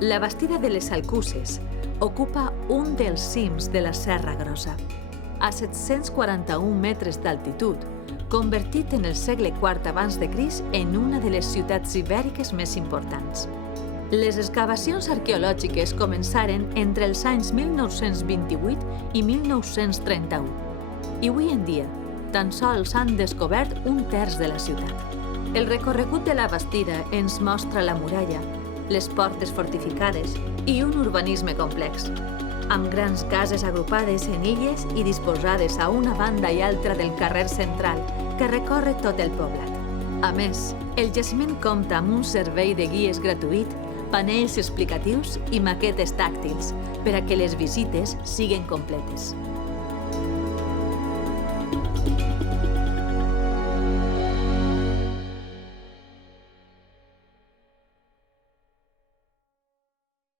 La Bastida de les Alcuses ocupa un dels cims de la Serra Grossa, a 741 metres d'altitud, convertit en el segle IV abans de Crist en una de les ciutats ibèriques més importants. Les excavacions arqueològiques començaren entre els anys 1928 i 1931 i avui en dia tan sols han descobert un terç de la ciutat. El recorregut de la Bastida ens mostra la muralla, les portes fortificades i un urbanisme complex, amb grans cases agrupades en illes i disposades a una banda i altra del carrer central que recorre tot el poblat. A més, el jaciment compta amb un servei de guies gratuït, panells explicatius i maquetes tàctils per a que les visites siguin completes.